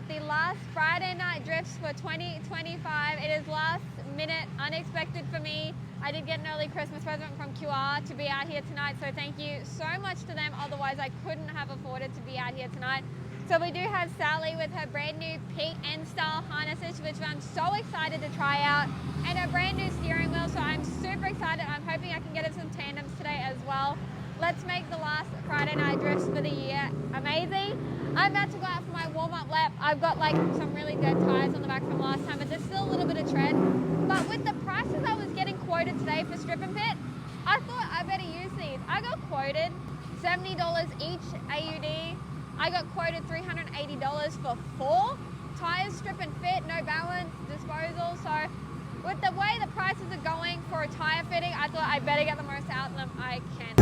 at the last Friday night drifts for 2025. It is last minute, unexpected for me. I did get an early Christmas present from QR to be out here tonight, so thank you so much to them. Otherwise, I couldn't have afforded to be out here tonight. So we do have Sally with her brand new pink N-style harnesses, which I'm so excited to try out, and her brand new steering wheel, so I'm super excited. I'm hoping I can get her some tandems today as well. Let's make the last Friday night drifts for the year amazing. I'm about to go out for my warm-up lap. I've got like some really dead tires on the back from last time, but there's still a little bit of tread. But with the prices I was getting quoted today for strip and pit, I thought I better use these. I got quoted $70 each AUD. I got quoted $380 for 4 tires, strip and fit, no balance, disposal. So with the way the prices are going for a tire fitting, I thought I better get the most out of them I can.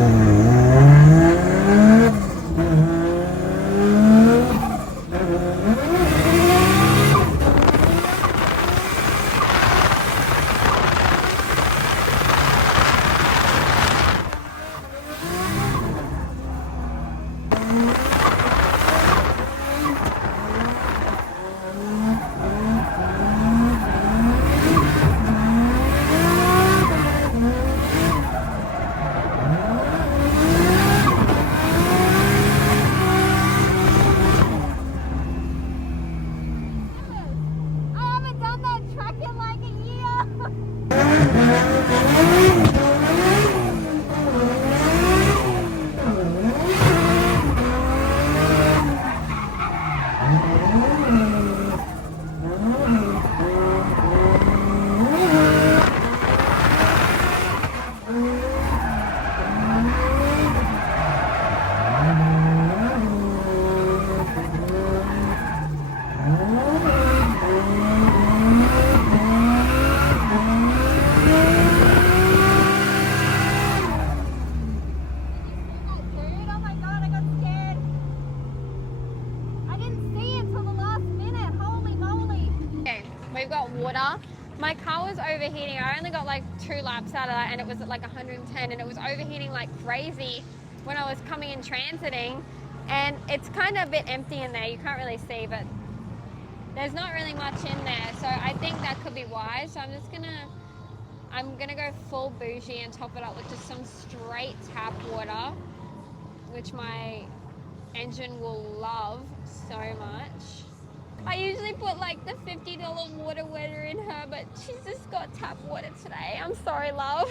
We've got water. My car was overheating. I only got like 2 laps out of that, and it was at like 110, and it was overheating like crazy when I was coming and transiting. And it's kind of a bit empty in there. You can't really see, but there's not really much in there. So I think that could be why. So I'm gonna go full bougie and top it up with just some straight tap water, which my engine will love so much. I usually put like the $50 water wetter in her, but she's just got tap water today. I'm sorry, love.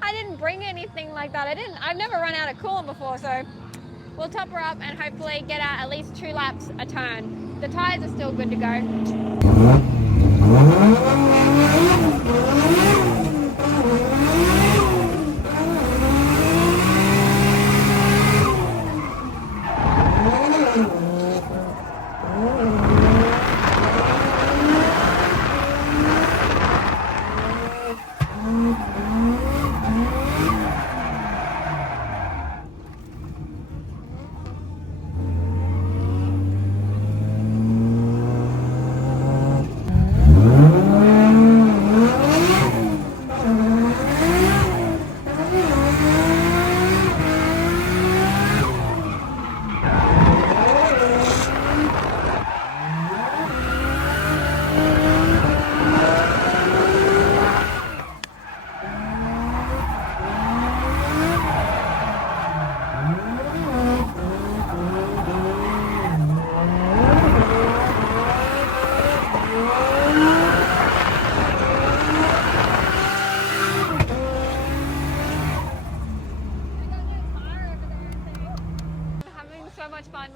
I didn't bring anything like that. I've never run out of coolant before, so we'll top her up and hopefully get out at least 2 laps a turn. The tires are still good to go.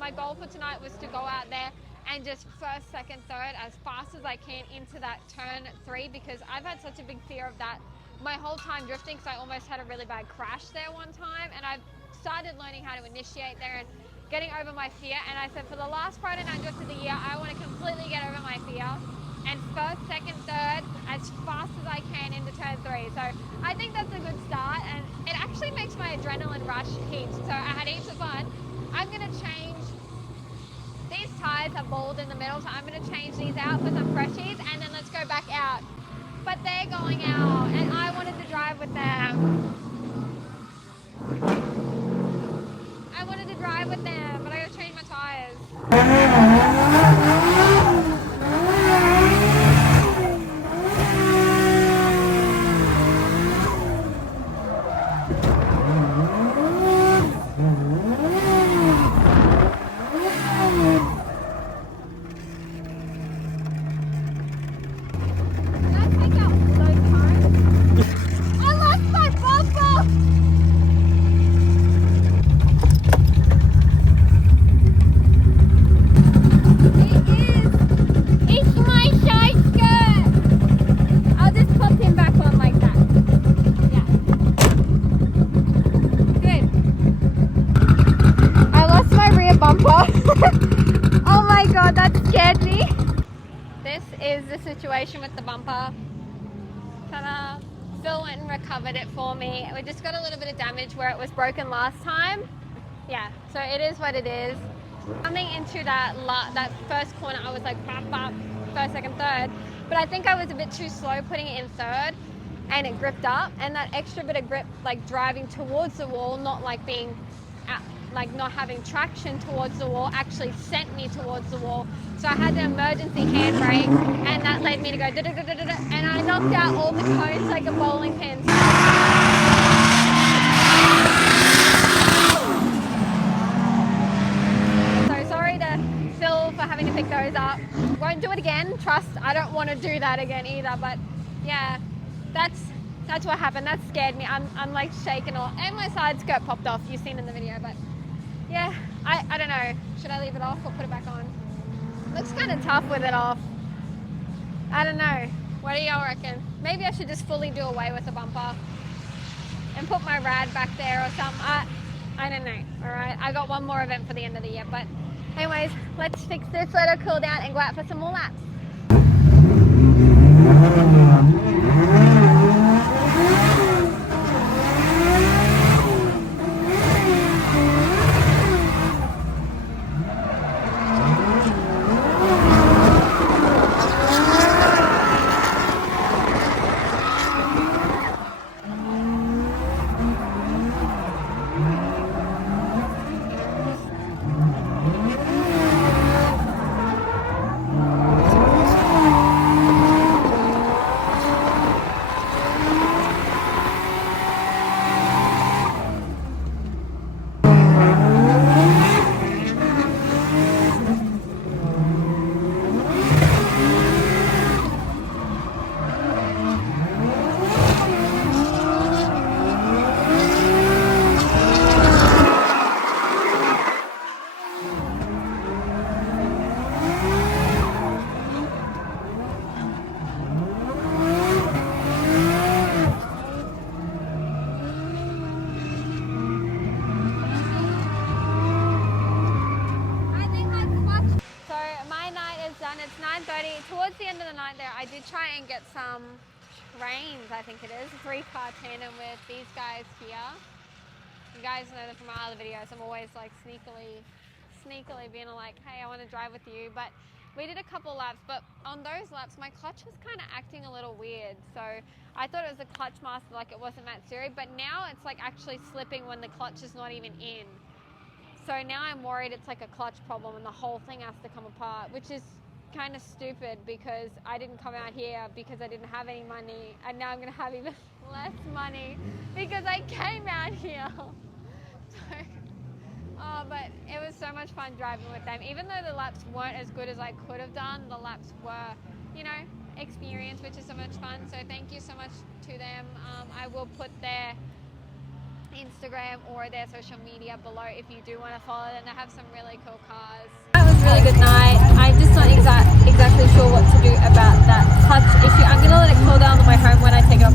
My goal for tonight was to go out there and just first, second, third as fast as I can into that turn 3, because I've had such a big fear of that my whole time drifting, because I almost had a really bad crash there one time, and I've started learning how to initiate there and getting over my fear. And I said, for the last Friday night drift of the year, I want to completely get over my fear and first, second, third as fast as I can into turn 3. So I think that's a good start, and it actually makes my adrenaline rush heaps. So I had heaps of fun. I'm going to change, these tires are bald in the middle, so I'm going to change these out for some freshies, and then let's go back out. But they're going out, and I wanted to drive with them. I wanted to drive with them, but I got to change my tires. Oh my god, that scared me. This is the situation with the bumper. Ta-da. Phil went and recovered it for me. We just got a little bit of damage where it was broken last time. Yeah, so it is what it is. Coming into that first corner, I was like bop, bop, first, second, third. But I think I was a bit too slow putting it in third, and it gripped up. And that extra bit of grip, like driving towards the wall, not like being like not having traction towards the wall, actually sent me towards the wall. So I had an emergency handbrake, and that led me to go da da da da da, and I knocked out all the cones like a bowling pin. So sorry to Phil for having to pick those up. Won't do it again. Trust, I don't want to do that again either. But yeah, that's what happened. That scared me. I'm like shaking all, and my side skirt popped off. You've seen in the video, but. Yeah, I don't know. Should I leave it off or put it back on? Looks kind of tough with it off. I don't know. What do y'all reckon? Maybe I should just fully do away with the bumper and put my rad back there or something. I don't know. All right, I got one more event for the end of the year. But anyways, let's fix this, let her cool down and go out for some more laps. It's 9:30. Towards the end of the night there, I did try and get some trains, I think it is, 3-car tandem with these guys here. You guys know them from my other videos. I'm always like sneakily being like, hey, I want to drive with you. But we did a couple laps, but on those laps, my clutch was kind of acting a little weird. So I thought it was a clutch master, like it wasn't that serious, but now it's like actually slipping when the clutch is not even in. So now I'm worried it's like a clutch problem and the whole thing has to come apart, which is kind of stupid because I didn't come out here because I didn't have any money, and now I'm going to have even less money because I came out here. So, but it was so much fun driving with them. Even though the laps weren't as good as I could have done, the laps were, you know, experience, which is so much fun. So thank you so much to them. I will put their Instagram or their social media below if you do want to follow them. They have some really cool cars. That was a really good night. I'm just not exactly sure what to do about that clutch issue. I'm going to let it cool down on the way home when I take it off